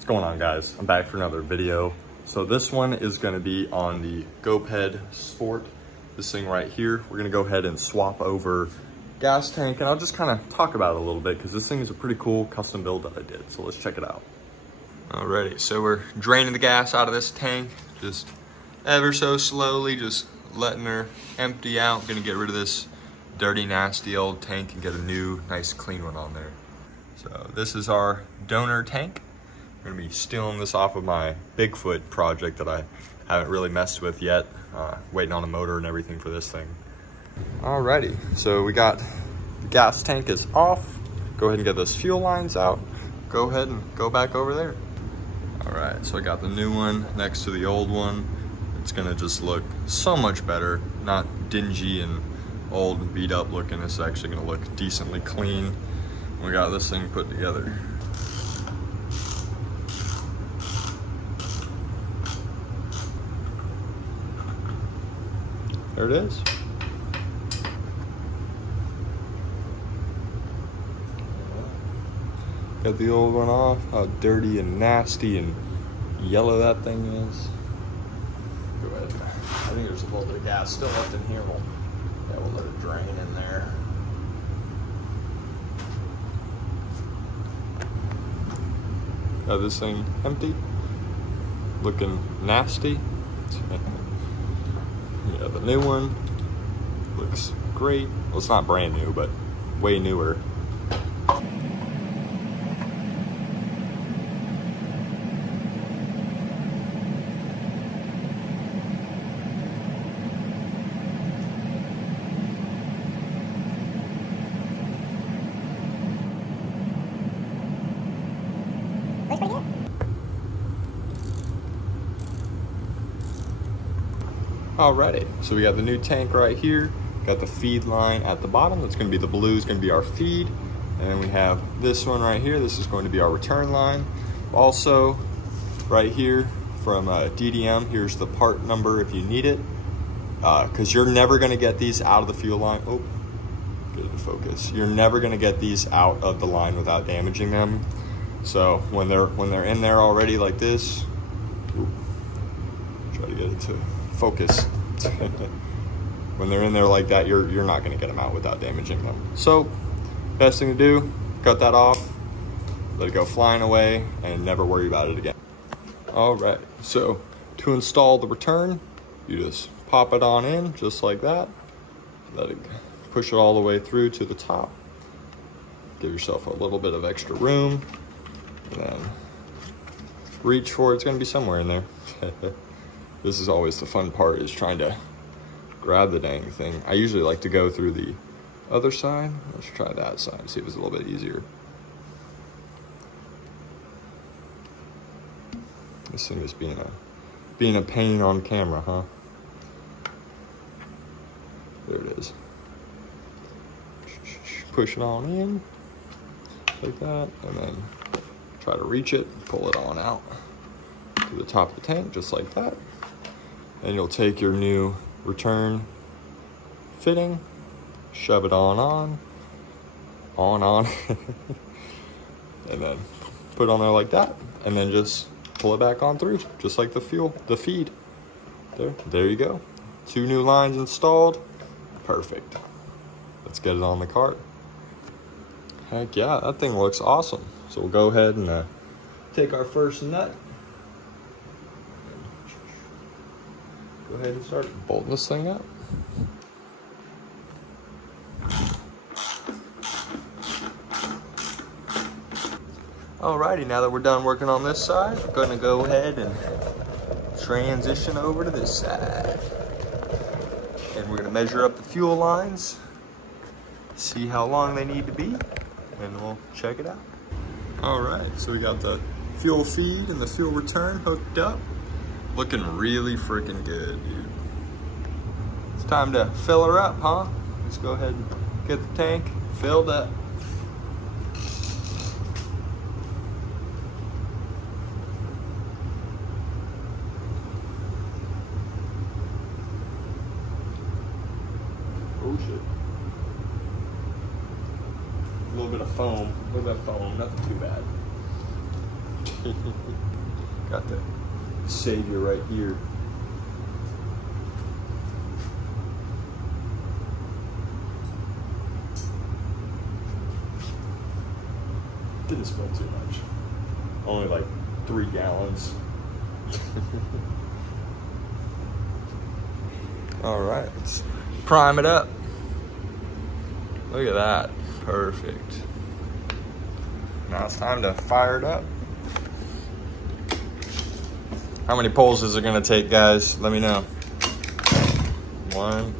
What's going on, guys? I'm back for another video. So this one is going to be on the Goped Sport. This thing right here, we're going to go ahead and swap over gas tank, and I'll just kind of talk about it a little bit because this thing is a pretty cool custom build that I did. So let's check it out. Alrighty, so we're draining the gas out of this tank, just ever so slowly, just letting her empty out. Gonna get rid of this dirty, nasty old tank and get a new, nice, clean one on there. So this is our donor tank. I'm gonna be stealing this off of my Bigfoot project that I haven't really messed with yet. Waiting on a motor and everything for this thing. Alrighty, so we got the gas tank is off. Go ahead and get those fuel lines out. Go ahead and go back over there. Alright, so I got the new one next to the old one. It's gonna just look so much better, not dingy and old and beat up looking. It's actually gonna look decently clean. We got this thing put together. There it is. Got the old one off. How dirty and nasty and yellow that thing is. Go ahead. I think there's a little bit of gas still left in here. We'll let it drain in there. Got this thing empty, looking nasty. Yeah, the new one looks great. Well, it's not brand new, but way newer. Alrighty, so we got the new tank right here. Got the feed line at the bottom. That's gonna be the blue, is gonna be our feed. And then we have this one right here. This is going to be our return line. Also, right here from DDM, here's the part number if you need it. Because you're never gonna get these out of the fuel line. Oh, get it to focus. You're never gonna get these out of the line without damaging them. So when they're in there already like this, try to get it to focus. When they're in there like that, you're not going to get them out without damaging them. So best thing to do, cut that off, let it go flying away, and never worry about it again. All right, so to install the return, you just pop it on in just like that. Let it push it all the way through to the top. Give yourself a little bit of extra room, and then reach for it. It's going to be somewhere in there. This is always the fun part, is trying to grab the dang thing. I usually like to go through the other side. Let's try that side, see if it's a little bit easier. This thing is being a pain on camera, huh? There it is. Push it on in, like that, and then try to reach it, pull it on out to the top of the tank, just like that. And you'll take your new return fitting, shove it on, and then put it on there like that, and then just pull it back on through, just like the feed. There you go. 2 new lines installed. Perfect. Let's get it on the cart. Heck yeah, that thing looks awesome. So we'll go ahead and take our first nut. Go ahead and start bolting this thing up. Alrighty, now that we're done working on this side, we're gonna go ahead and transition over to this side. And we're gonna measure up the fuel lines, see how long they need to be, and we'll check it out. Alright, so we got the fuel feed and the fuel return hooked up. Looking really freaking good, dude. It's time to fill her up, huh? Let's go ahead and get the tank filled up. Oh shit. A little bit of foam, nothing too bad. Got the savior right here. Didn't spill too much. Only like 3 gallons. All right, let's prime it up. Look at that, perfect. Now it's time to fire it up. How many pulls is it gonna take, guys? Let me know. 1.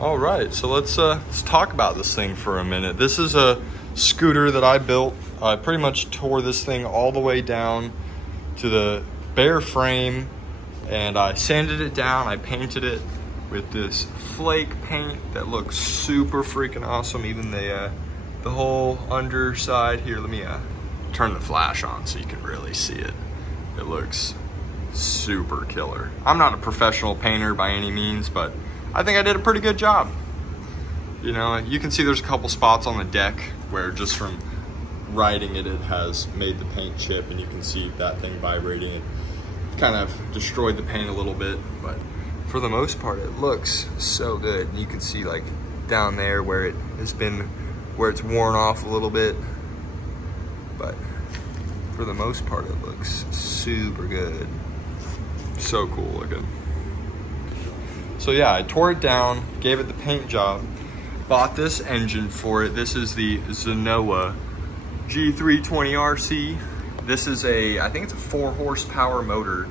All right, so let's talk about this thing for a minute. This is a scooter that I built. I pretty much tore this thing all the way down to the bare frame, and I sanded it down. I painted it with this flake paint that looks super freaking awesome. Even the whole underside here. Let me turn the flash on so you can really see it. It looks super killer. I'm not a professional painter by any means, but I think I did a pretty good job. You know, you can see there's a couple spots on the deck where just from riding it, it has made the paint chip, and you can see that thing vibrating. It kind of destroyed the paint a little bit, but for the most part, it looks so good. You can see like down there where it has been, where it's worn off a little bit, but for the most part, it looks super good. So cool looking. So yeah, I tore it down, gave it the paint job, bought this engine for it. This is the Zenoah G320 RC. This is I think it's a 4 horsepower motor.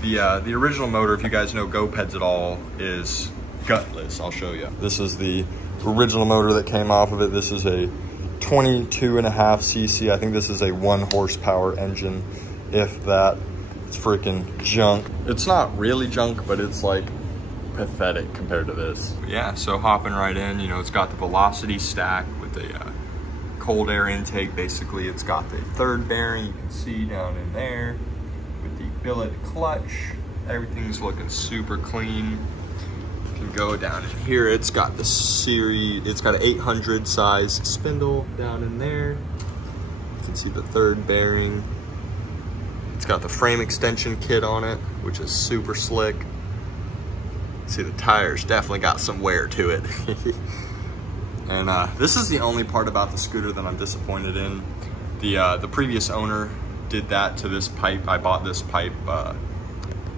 The original motor, if you guys know Gopeds at all, is gutless. I'll show you. This is the original motor that came off of it. This is a 22.5 cc. I think this is a 1 horsepower engine, if that. It's freaking junk. It's not really junk, but it's like pathetic compared to this. Yeah, so hopping right in, you know, it's got the velocity stack with the cold air intake. Basically, it's got the 3rd bearing, you can see down in there, with the billet clutch. Everything's looking super clean. You can go down in here. It's got the series, it's got an 800 size spindle down in there. You can see the 3rd bearing. It's got the frame extension kit on it, which is super slick. See, the tires definitely got some wear to it. And this is the only part about the scooter that I'm disappointed in. The previous owner did that to this pipe. I bought this pipe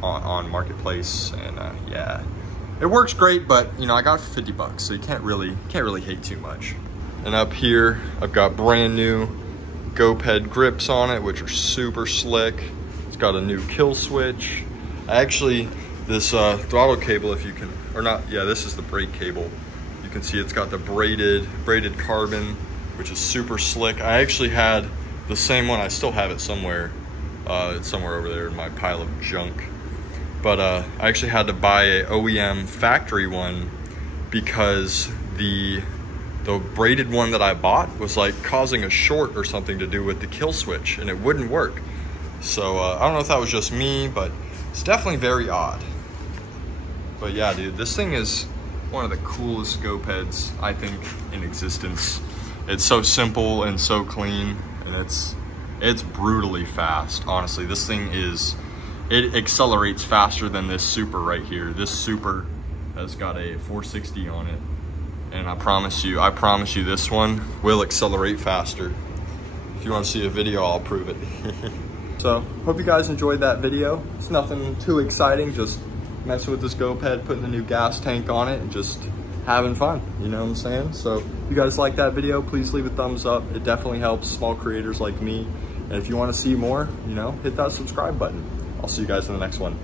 on Marketplace, and yeah, it works great, but you know, I got it for 50 bucks, so you can't really hate too much. And up here, I've got brand new Goped grips on it, which are super slick. It's got a new kill switch. This throttle cable, if you can, or not, yeah, this is the brake cable. You can see it's got the braided carbon, which is super slick. I actually had the same one. I still have it somewhere. It's somewhere over there in my pile of junk. But I actually had to buy a OEM factory one because the braided one that I bought was like causing a short or something to do with the kill switch, and it wouldn't work. So I don't know if that was just me, but it's definitely very odd. But yeah, dude, this thing is one of the coolest Gopeds, I think, in existence. It's so simple and so clean, and it's brutally fast. Honestly, this thing it accelerates faster than this Super right here. This Super has got a 460 on it, and I promise you this one will accelerate faster. If you want to see a video, I'll prove it. So, hope you guys enjoyed that video. It's nothing too exciting, just messing with this Goped, putting the new gas tank on it, and just having fun, you know what I'm saying? So, if you guys like that video, please leave a thumbs up. It definitely helps small creators like me. And if you want to see more, you know, hit that subscribe button. I'll see you guys in the next one.